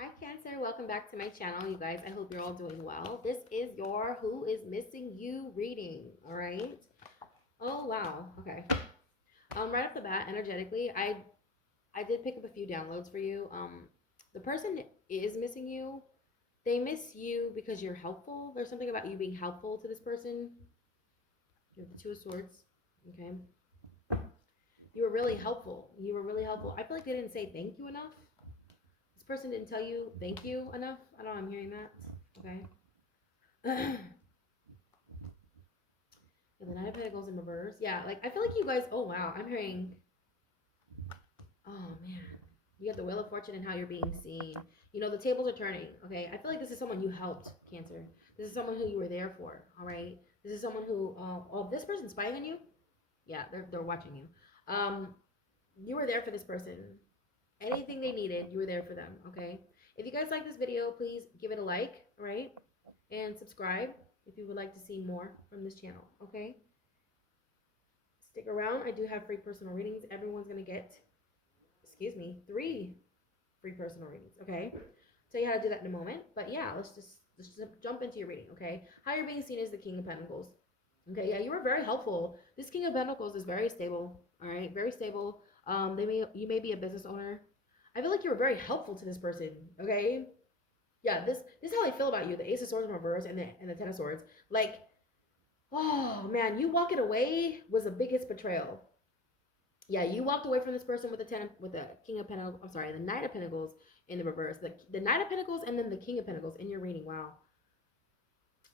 Hi Cancer, welcome back to my channel, you guys. I hope you're all doing well. This is your Who is Missing You reading, all right? Oh wow, okay. Right off the bat, energetically, I did pick up a few downloads for you. The person is missing you. They miss you because you're helpful. There's something about you being helpful to this person. You have the Two of Swords, okay? You were really helpful. You were really helpful. I feel like they didn't say thank you enough. This person didn't tell you thank you enough. I don't know, I'm hearing that. Okay. And the Nine of Pentacles in reverse. Yeah, like I feel like you guys, oh wow, I'm hearing, oh man. You got the Wheel of Fortune and how you're being seen. You know, the tables are turning, okay? I feel like this is someone you helped, Cancer. This is someone who you were there for, all right? This is someone who, oh, this person's spying on you? Yeah, they're watching you. You were there for this person. Anything they needed, you were there for them, okay? If you guys like this video, please give it a like, all right? And subscribe if you would like to see more from this channel, okay? Stick around. I do have free personal readings. Everyone's going to get, excuse me, 3 free personal readings, okay? Tell you how to do that in a moment. But yeah, let's just jump into your reading, okay? How you're being seen is the King of Pentacles. Okay, yeah, you were very helpful. This King of Pentacles is very stable, all right? Very stable. You may be a business owner. I feel like you were very helpful to this person, okay? Yeah, this is how I feel about you. The Ace of Swords in reverse and the Ten of Swords. Like, oh man, you walking away was the biggest betrayal. Yeah, you walked away from this person with the King of Pentacles. I'm sorry, the Knight of Pentacles in the reverse. The Knight of Pentacles and then the King of Pentacles in your reading. Wow.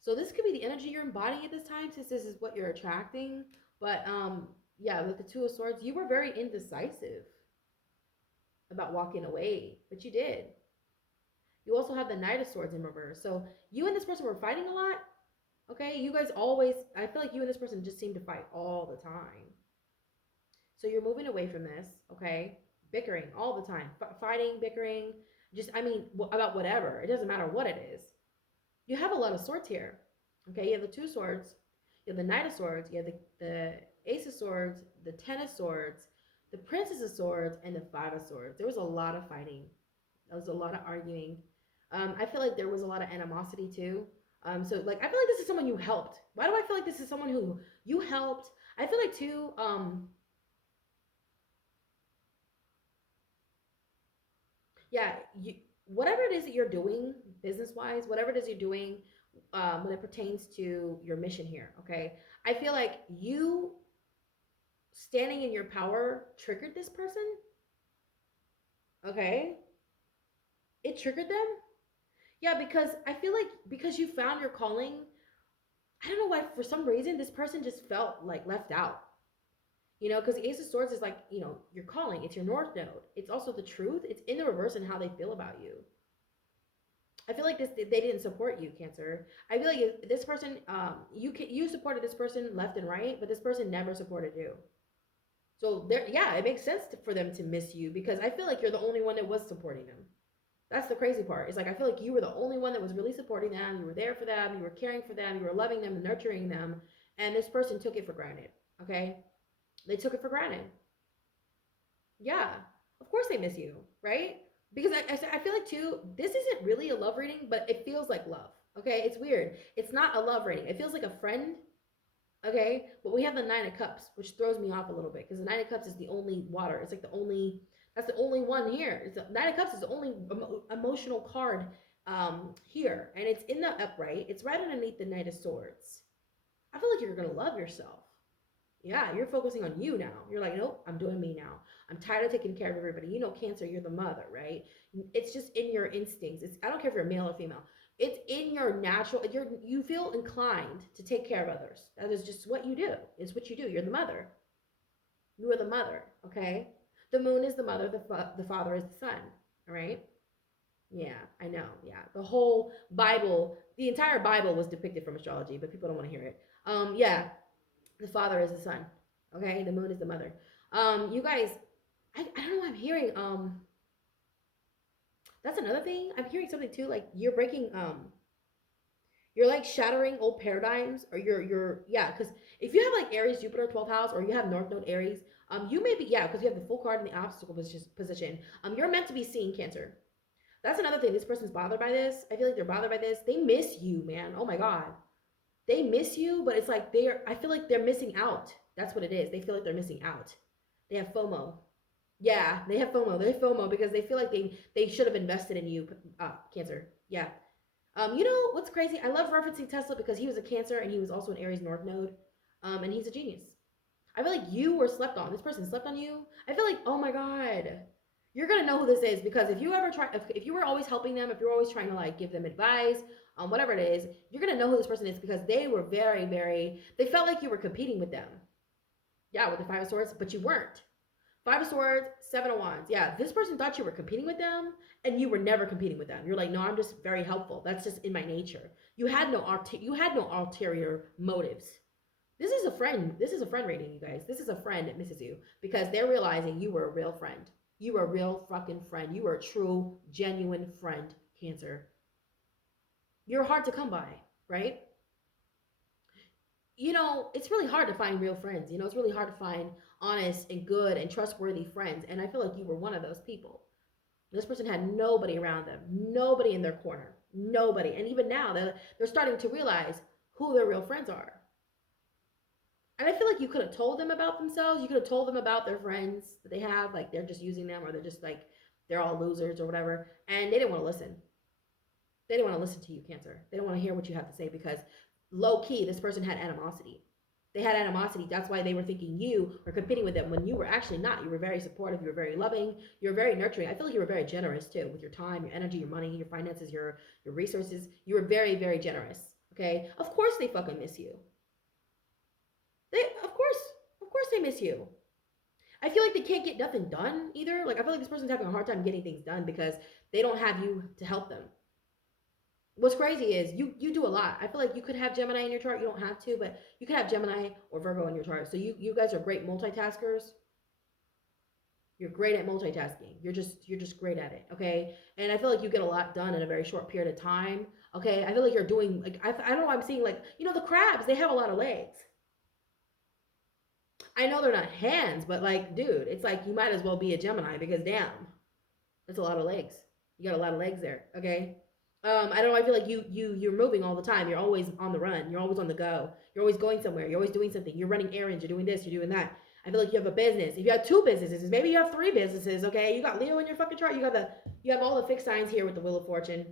So this could be the energy you're embodying at this time, since this is what you're attracting. But yeah, with the Two of Swords, you were very indecisive about walking away, but you did. You also have the Knight of Swords in reverse. So you and this person were fighting a lot. Okay, you guys always, I feel like you and this person just seem to fight all the time. So you're moving away from this, okay? Bickering all the time, fighting, bickering, just, I mean, about whatever. It doesn't matter what it is. You have a lot of swords here, okay? You have the Two Swords, you have the Knight of Swords, you have the Ace of Swords, the Ten of Swords, the Princess of Swords, and the Five of Swords. There was a lot of fighting. There was a lot of arguing. I feel like there was a lot of animosity too. So like I feel like this is someone you helped. Why do I feel like this is someone who you helped? I feel like too, yeah, you, whatever it is that you're doing business wise, whatever it is you're doing, when it pertains to your mission here, okay? I feel like you standing in your power triggered this person, okay? It triggered them. Yeah, because I feel like because you found your calling, I don't know why, for some reason, this person just felt like left out. You know, because the Ace of Swords is like, you know, your calling. It's your North Node. It's also the truth. It's in the reverse in how they feel about you. I feel like they didn't support you, Cancer. I feel like this person, you supported this person left and right, but this person never supported you. So there, yeah, it makes sense for them to miss you because I feel like you're the only one that was supporting them. That's the crazy part. It's like I feel like you were the only one that was really supporting them. You were there for them. You were caring for them. You were loving them and nurturing them. And this person took it for granted. Okay, they took it for granted. Yeah, of course they miss you, right? Because I feel like too, this isn't really a love reading, but it feels like love. Okay, it's weird. It's not a love reading. It feels like a friend. Okay, but we have the Nine of Cups, which throws me off a little bit because the Nine of Cups is the only water. It's like the only, that's the only one here. It's the Nine of Cups is the only emotional card here, and it's in the upright. It's right underneath the Knight of Swords. I feel like you're gonna love yourself. Yeah, you're focusing on you now. You're like, nope, I'm doing me now. I'm tired of taking care of everybody. You know, Cancer, you're the mother, right? It's just in your instincts. It's, I don't care if you're male or female. It's in your natural, you feel inclined to take care of others. That is just what you do. It's what you do. You're the mother. You are the mother, okay? The moon is the mother, the father is the son, all right? Yeah, I know. Yeah. The whole Bible, the entire Bible was depicted from astrology, but people don't want to hear it. Yeah, the father is the son. Okay, the moon is the mother. You guys, I don't know what I'm hearing. That's another thing. I'm hearing something too, like you're breaking you're like shattering old paradigms, or you're yeah, because if you have like Aries, Jupiter, 12th house, or you have North Node Aries, you may be, yeah, because you have the full card in the obstacle position. You're meant to be seeing Cancer. That's another thing. This person's bothered by this. I feel like they're bothered by this. They miss you, man. Oh my God. They miss you, but it's like I feel like they're missing out. That's what it is. They feel like they're missing out. They have FOMO. Yeah, they have FOMO. They have FOMO because they feel like they should have invested in you, Cancer. Yeah. You know what's crazy? I love referencing Tesla because he was a Cancer and he was also an Aries North node. And he's a genius. I feel like you were slept on. This person slept on you. I feel like, oh my God, you're gonna know who this is because if you ever try, if you were always helping them, if you're always trying to like give them advice, whatever it is, you're gonna know who this person is because they were very, very. They felt like you were competing with them. Yeah, with the Five of Swords, but you weren't. Five of Swords, Seven of Wands. Yeah, this person thought you were competing with them, and you were never competing with them. You're like, no, I'm just very helpful. That's just in my nature. You had no ulterior motives. This is a friend. This is a friend rating, you guys. This is a friend that misses you because they're realizing you were a real friend. You were a real fucking friend. You were a true, genuine friend, Cancer. You're hard to come by, right? You know, it's really hard to find real friends. You know, it's really hard to find honest and good and trustworthy friends. And I feel like you were one of those people. This person had nobody around them, nobody in their corner, nobody. And even now, they're starting to realize who their real friends are. And I feel like you could have told them about themselves. You could have told them about their friends that they have, like they're just using them or they're just like, they're all losers or whatever. And they didn't want to listen. They didn't want to listen to you, Cancer. They don't want to hear what you have to say because low key, this person had animosity. They had animosity. That's why they were thinking you were competing with them when you were actually not. You were very supportive. You were very loving. You were very nurturing. I feel like you were very generous too with your time, your energy, your money, your finances, your resources. You were very, very generous. Okay. Of course they fucking miss you. Of course they miss you. I feel like they can't get nothing done either. Like I feel like this person's having a hard time getting things done because they don't have you to help them. What's crazy is you do a lot. I feel like you could have Gemini in your chart. You don't have to, but you could have Gemini or Virgo in your chart. So you guys are great multitaskers. You're great at multitasking. You're just great at it. Okay. And I feel like you get a lot done in a very short period of time. Okay. I feel like you're doing like I don't know. I'm seeing like the crabs. They have a lot of legs. I know they're not hands, but like, dude, it's like you might as well be a Gemini because damn, that's a lot of legs. You got a lot of legs there. Okay. I don't know. I feel like you're moving all the time. You're always on the run. You're always on the go. You're always going somewhere. You're always doing something. You're running errands. You're doing this. You're doing that. I feel like you have a business. If you have two businesses, maybe you have three businesses. Okay, you got Leo in your fucking chart. You have all the fixed signs here with the Wheel of Fortune,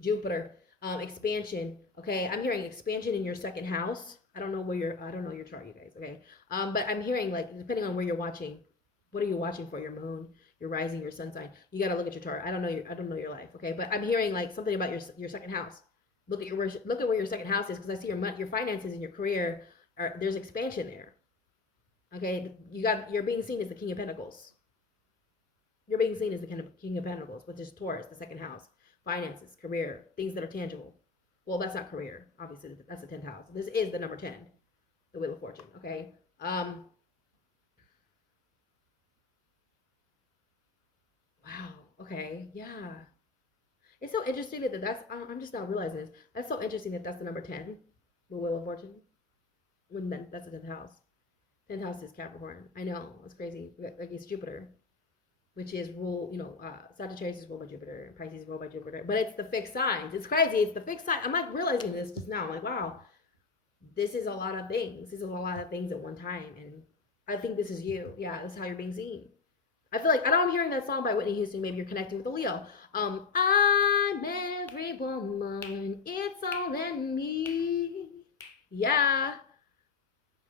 Jupiter, expansion. Okay, I'm hearing expansion in your second house. I don't know your chart, you guys. Okay, but I'm hearing like depending on where you're watching, what are you watching for? Your moon, your rising, your sun sign. You got to look at your chart. I don't know your life. Okay, but I'm hearing like something about your second house. Look at where your second house is because I see your finances and your career. There's expansion there. Okay, you're being seen as the King of Pentacles. You're being seen as the King of Pentacles, which is Taurus, the second house, finances, career, things that are tangible. Well, that's not career. Obviously, that's the 10th house. This is the number 10, the Wheel of Fortune. Okay. Wow. Okay. Yeah. It's so interesting that's. I'm just now realizing this. That's so interesting that's the number 10, the Wheel of Fortune. That's the 10th house. 10th house is Capricorn. I know it's crazy. Like it's Jupiter, which is Sagittarius is ruled by Jupiter, Pisces is ruled by Jupiter, but it's the fixed signs. It's crazy. It's the fixed sign. I'm like realizing this just now. I'm like, wow, this is a lot of things. This is a lot of things at one time, and I think this is you. Yeah, this is how you're being seen. I feel like I'm hearing that song by Whitney Houston. Maybe you're connecting with a Leo. I'm every woman. It's all in me. Yeah.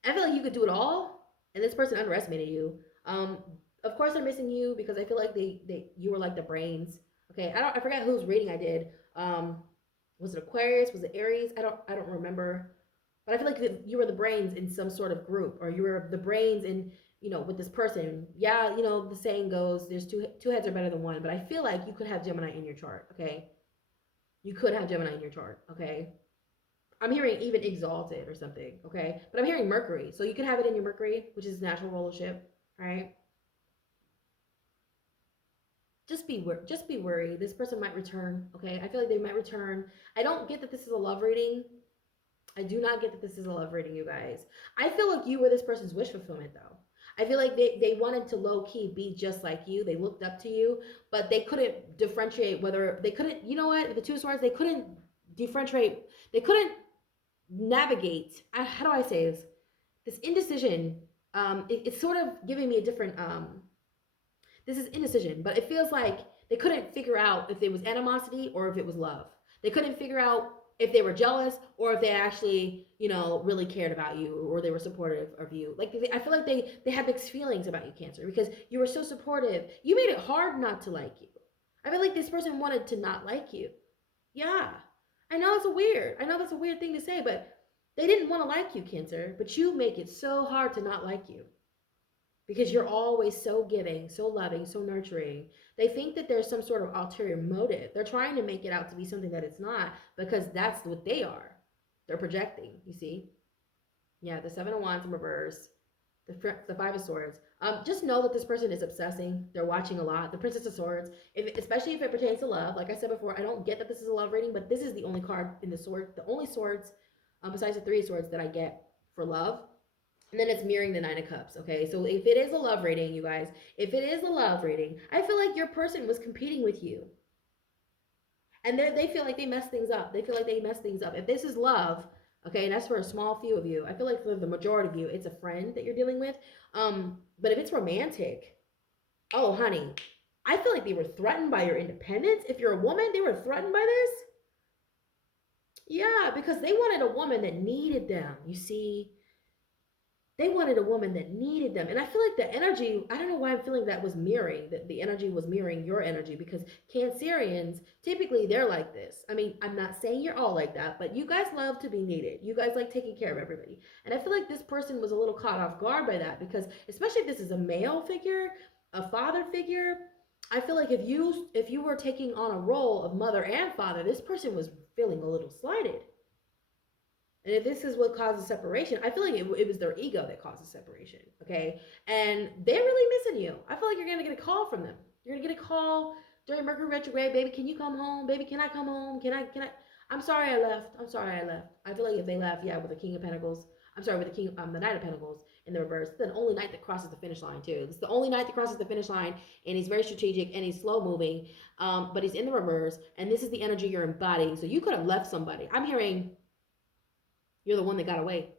I feel like you could do it all, and this person underestimated you. Of course they're missing you because I feel like you were like the brains. Okay, I forgot whose reading I did. Was it Aquarius? Was it Aries? I don't remember. But I feel like you were the brains in some sort of group, or you were the brains in with this person. Yeah, the saying goes, "There's two heads are better than one." But I feel like you could have Gemini in your chart. Okay, you could have Gemini in your chart. Okay. I'm hearing even exalted or something, okay? But I'm hearing Mercury. So you can have it in your Mercury, which is natural rulership, right? Just be worried. This person might return, okay? I feel like they might return. I don't get that this is a love reading. I do not get that this is a love reading, you guys. I feel like you were this person's wish fulfillment, though. I feel like they wanted to low key be just like you. They looked up to you, but they couldn't differentiate whether they couldn't, you know what? The Two of Swords, they couldn't differentiate. They couldn't navigate. How do I say this? This indecision. It's sort of giving me a different. This is indecision, but it feels like they couldn't figure out if it was animosity or if it was love. They couldn't figure out if they were jealous or if they actually, you know, really cared about you or they were supportive of you. Like I feel like they had mixed feelings about you, Cancer, because you were so supportive. You made it hard not to like you. I feel like this person wanted to not like you. Yeah. I know it's a weird. I know that's a weird thing to say, but they didn't want to like you, Cancer, but you make it so hard to not like you because you're always so giving, so loving, so nurturing. They think that there's some sort of ulterior motive. They're trying to make it out to be something that it's not because that's what they are. They're projecting, you see? Yeah, the Seven of Wands in reverse, the Five of Swords. Just know that this person is obsessing. They're watching a lot. The Princess of Swords, especially if it pertains to love. Like I said before, I don't get that this is a love reading, but this is the only card in the sword, the only swords, besides the Three of Swords that I get for love. And then it's mirroring the Nine of Cups, okay? So if it is a love reading, you guys, if it is a love reading, I feel like your person was competing with you. And they feel like they mess things up. They feel like they mess things up. If this is love, okay, and that's for a small few of you, I feel like for the majority of you, it's a friend that you're dealing with. But if it's romantic, oh, honey, I feel like they were threatened by your independence. If you're a woman, they were threatened by this. Yeah, because they wanted a woman that needed them, you see? They wanted a woman that needed them. And I feel like the energy, I don't know why I'm feeling that was mirroring, that the energy was mirroring your energy because Cancerians, typically they're like this. I mean, I'm not saying you're all like that, but you guys love to be needed. You guys like taking care of everybody. And I feel like this person was a little caught off guard by that because especially if this is a male figure, a father figure, I feel like if you were taking on a role of mother and father, this person was feeling a little slighted. And if this is what causes separation, I feel like it was their ego that causes separation, okay? And they're really missing you. I feel like you're going to get a call from them. You're going to get a call during Mercury retrograde. Baby, can you come home? Baby, can I come home? Can I? I'm sorry I left. I'm sorry I left. I feel like if they left, yeah, with the King of Pentacles. I'm sorry, with the Knight of Pentacles in the reverse. It's the only knight that crosses the finish line, too. It's the only knight that crosses the finish line, and he's very strategic, and he's slow moving, but he's in the reverse, and this is the energy you're embodying. So you could have left somebody. I'm hearing you're the one that got away.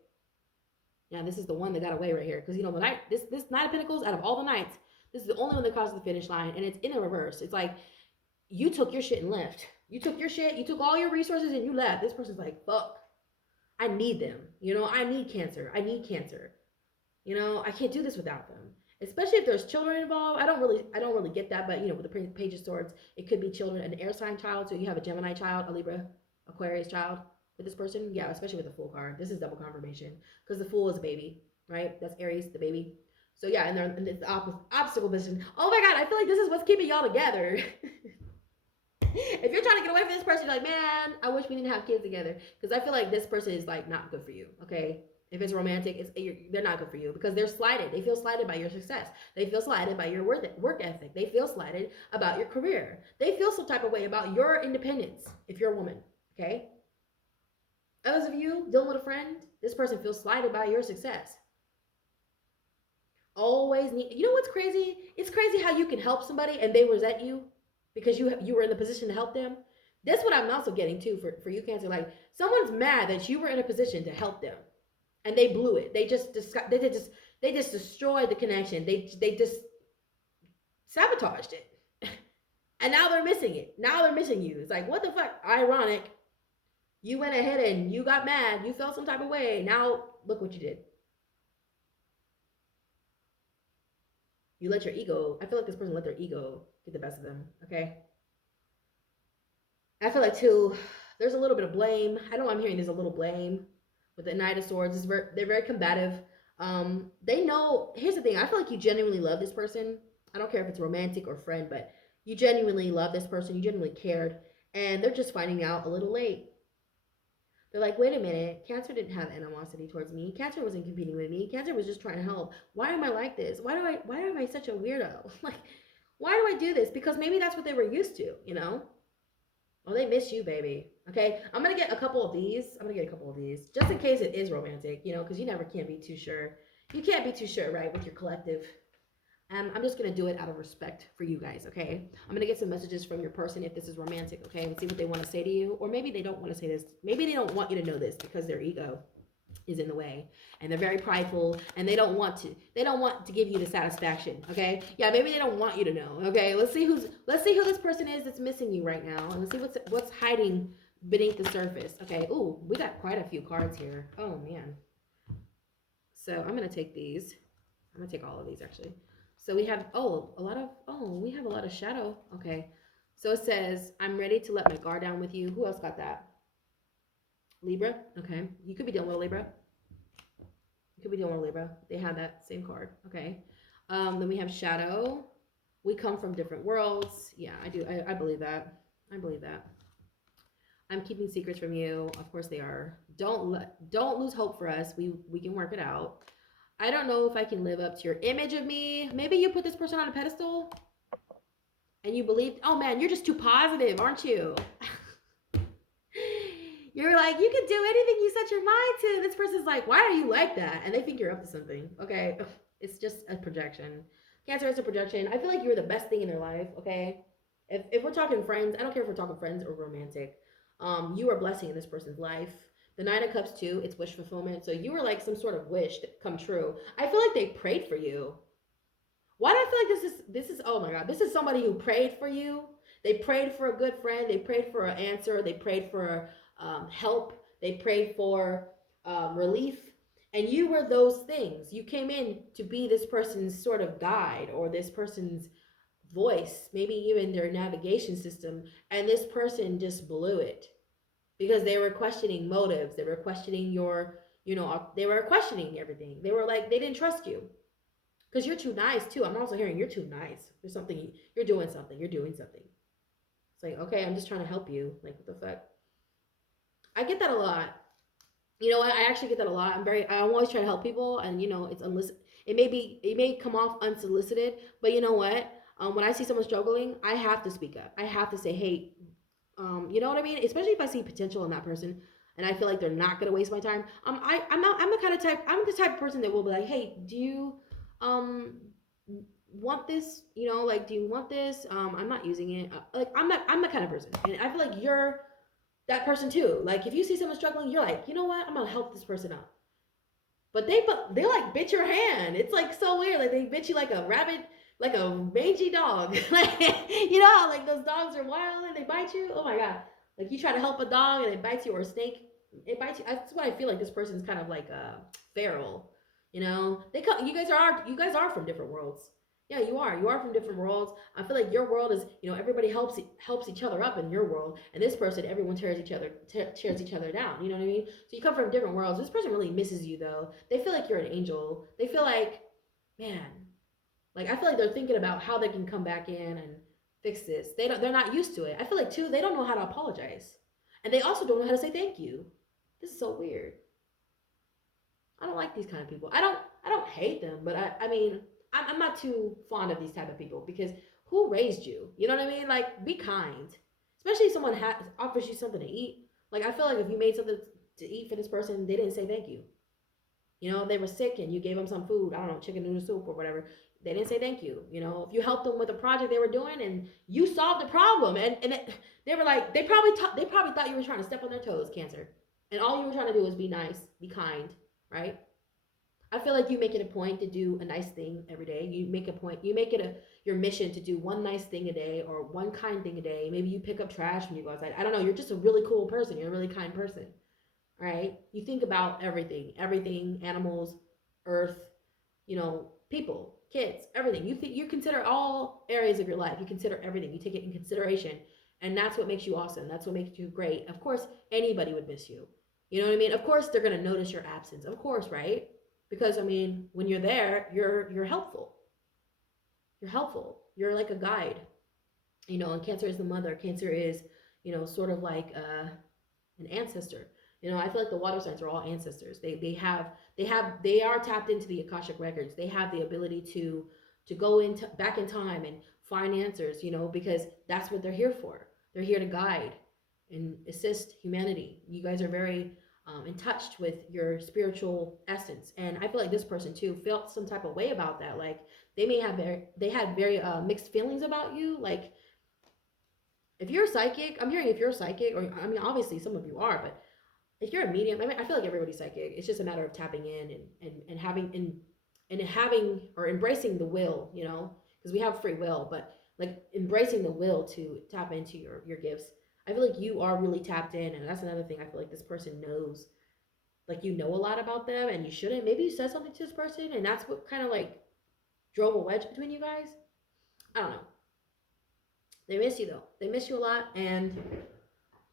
Yeah, this is the one that got away right here. Because, you know, the Knight, this Knight of Pentacles, out of all the Knights, this is the only one that crosses the finish line, and it's in the reverse. It's like, you took your shit and left. You took your shit, you took all your resources, and you left. This person's like, fuck. I need them. You know, I need Cancer. I need Cancer. You know, I can't do this without them. Especially if there's children involved. I don't really get that, but you know, with the Page of Swords, it could be children, an air sign child. So you have a Gemini child, a Libra, Aquarius child with this person. Yeah, especially with the Fool card. This is double confirmation because the Fool is a baby, right? That's Aries, the baby. So yeah, and they're in the obstacle position. Oh my God, I feel like this is what's keeping y'all together. If you're trying to get away from this person, you're like, man, I wish we didn't have kids together. Because I feel like this person is like not good for you, okay? If it's romantic, they're not good for you because they're slighted. They feel slighted by your success. They feel slighted by your work ethic. They feel slighted about your career. They feel some type of way about your independence if you're a woman, okay? Others of you dealing with a friend, this person feels slighted by your success. Always need, you know what's crazy? It's crazy how you can help somebody and they resent you because you were in the position to help them. That's what I'm also getting too for you, Cancer. Like someone's mad that you were in a position to help them, and they blew it. They just destroyed the connection. They just sabotaged it, and now they're missing it. Now they're missing you. It's like, what the fuck? Ironic. You went ahead and you got mad. You felt some type of way. Now look what you did. You let your ego. I feel like this person let their ego get the best of them. Okay. I feel like too, there's a little bit of blame. I know I'm hearing there's a little blame with the Knight of Swords. They're very combative. They know, here's the thing. I feel like you genuinely love this person. I don't care if it's romantic or friend, but you genuinely love this person. You genuinely cared. And they're just finding out a little late. They're like, wait a minute. Cancer didn't have animosity towards me. Cancer wasn't competing with me. Cancer was just trying to help. Why am I like this? Why am I such a weirdo? Like, why do I do this? Because maybe that's what they were used to, you know? Oh, they miss you, baby. Okay, I'm going to get a couple of these. Just in case it is romantic, you know, because you never can be too sure. You can't be too sure, right, with your collective. I'm just going to do it out of respect for you guys, okay? I'm going to get some messages from your person if this is romantic, okay? And see what they want to say to you. Or maybe they don't want to say this. Maybe they don't want you to know this because their ego is in the way. And they're very prideful and they don't want to. They don't want to give you the satisfaction, okay? Yeah, maybe they don't want you to know, okay? Let's see who this person is that's missing you right now. And let's see what's hiding beneath the surface. Okay, ooh, we got quite a few cards here. Oh, man. So I'm going to take these. I'm going to take all of these, actually. So we have, we have a lot of shadow. Okay. So it says, I'm ready to let my guard down with you. Who else got that? Libra. Okay. You could be dealing with a Libra. You could be dealing with a Libra. They have that same card. Okay. Then we have shadow. We come from different worlds. Yeah, I do. I believe that. I believe that. I'm keeping secrets from you. Of course they are. Don't lose hope for us. We can work it out. I don't know if I can live up to your image of me. Maybe you put this person on a pedestal and you believe, oh man, you're just too positive, aren't you? You're like, you can do anything you set your mind to. This person's like, why are you like that? And they think you're up to something. Okay. It's just a projection. Cancer is a projection. I feel like you're the best thing in their life. Okay. If we're talking friends, I don't care if we're talking friends or romantic. You are a blessing in this person's life. The Nine of Cups too, it's wish fulfillment. So you were like some sort of wish that come true. I feel like they prayed for you. Why do I feel like this is oh my God, this is somebody who prayed for you. They prayed for a good friend. They prayed for an answer. They prayed for help. They prayed for relief. And you were those things. You came in to be this person's sort of guide or this person's voice, maybe even their navigation system. And this person just blew it because they were questioning motives. They were questioning they were questioning everything. They were like, they didn't trust you because you're too nice too. I'm also hearing you're too nice. There's something, you're doing something. It's like, okay, I'm just trying to help you. Like, what the fuck? I get that a lot. You know what? I actually get that a lot. I'm always trying to help people, and it's unsolicited. It may come off unsolicited, but you know what? When I see someone struggling, I have to speak up. I have to say, hey, you know what I mean? Especially if I see potential in that person, and I feel like they're not gonna waste my time. I'm the type of person that will be like, hey, do you, want this? Like, do you want this? I'm not using it. Like, I'm that kind of person, and I feel like you're that person too. Like, if you see someone struggling, you're like, you know what? I'm gonna help this person out. But they like bit your hand. It's like so weird. Like, they bit you like a rabbit, like a mangy dog. Like, you know how like those dogs are wild and they bite you? Oh my God. Like, you try to help a dog and it bites you, or a snake, it bites you. That's what I feel like this person's kind of like feral. You guys are from different worlds. Yeah, you are. You are from different worlds. I feel like your world is, everybody helps each other up in your world, and this person, everyone tears each other down. You know what I mean? So you come from different worlds. This person really misses you though. They feel like you're an angel. They feel like, man, like I feel like they're thinking about how they can come back in and fix this. They're not used to it. I feel like too, they don't know how to apologize, and they also don't know how to say thank you. This is so weird. I don't like these kind of people. I don't hate them, but I mean, I'm not too fond of these type of people because who raised you? You know what I mean? Like, be kind, especially if someone offers you something to eat. Like, I feel like if you made something to eat for this person, they didn't say thank you. They were sick and you gave them some food. I don't know, chicken noodle soup or whatever. They didn't say thank you. If you helped them with a project they were doing and you solved the problem, they were like, they probably thought you were trying to step on their toes, Cancer, and all you were trying to do was be nice, be kind, right? I feel like you make it a point to do a nice thing every day. You make it your mission to do one nice thing a day or one kind thing a day. Maybe you pick up trash when you go outside. I don't know. You're just a really cool person. You're a really kind person. All right. You think about everything, animals, earth, people, kids, everything. You consider all areas of your life. You consider everything. You take it in consideration. And that's what makes you awesome. That's what makes you great. Of course, anybody would miss you. You know what I mean? Of course, they're going to notice your absence. Of course, right? Because I mean, when you're there, you're helpful. You're helpful. You're like a guide. And Cancer is the mother. Cancer is, sort of like an ancestor. I feel like the water signs are all ancestors. They are tapped into the Akashic records. They have the ability to go into back in time and find answers, because that's what they're here for. They're here to guide and assist humanity. You guys are very in touch with your spiritual essence. And I feel like this person too felt some type of way about that. Like they had very mixed feelings about you. Like if you're psychic, I'm hearing if you're psychic, or I mean, obviously some of you are, but if you're a medium, I mean, I feel like everybody's psychic. It's just a matter of tapping in and having and having or embracing the will, you know, because we have free will, but like embracing the will to tap into your gifts. I feel like you are really tapped in, and that's another thing I feel like this person knows. Like you know a lot about them, and you shouldn't. Maybe you said something to this person, and that's what kind of like drove a wedge between you guys. I don't know. They miss you though. They miss you a lot, and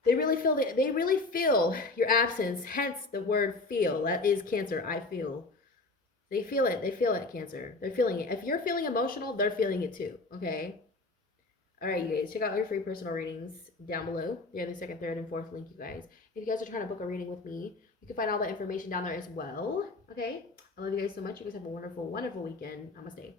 they really feel your absence. Hence the word feel. That is Cancer. I feel. They feel it. They feel it, Cancer. They're feeling it. If you're feeling emotional, they're feeling it too. Okay. All right, you guys. Check out your free personal readings down below. Yeah, the second, third, and fourth link, you guys. If you guys are trying to book a reading with me, you can find all that information down there as well. Okay. I love you guys so much. You guys have a wonderful, wonderful weekend. Namaste.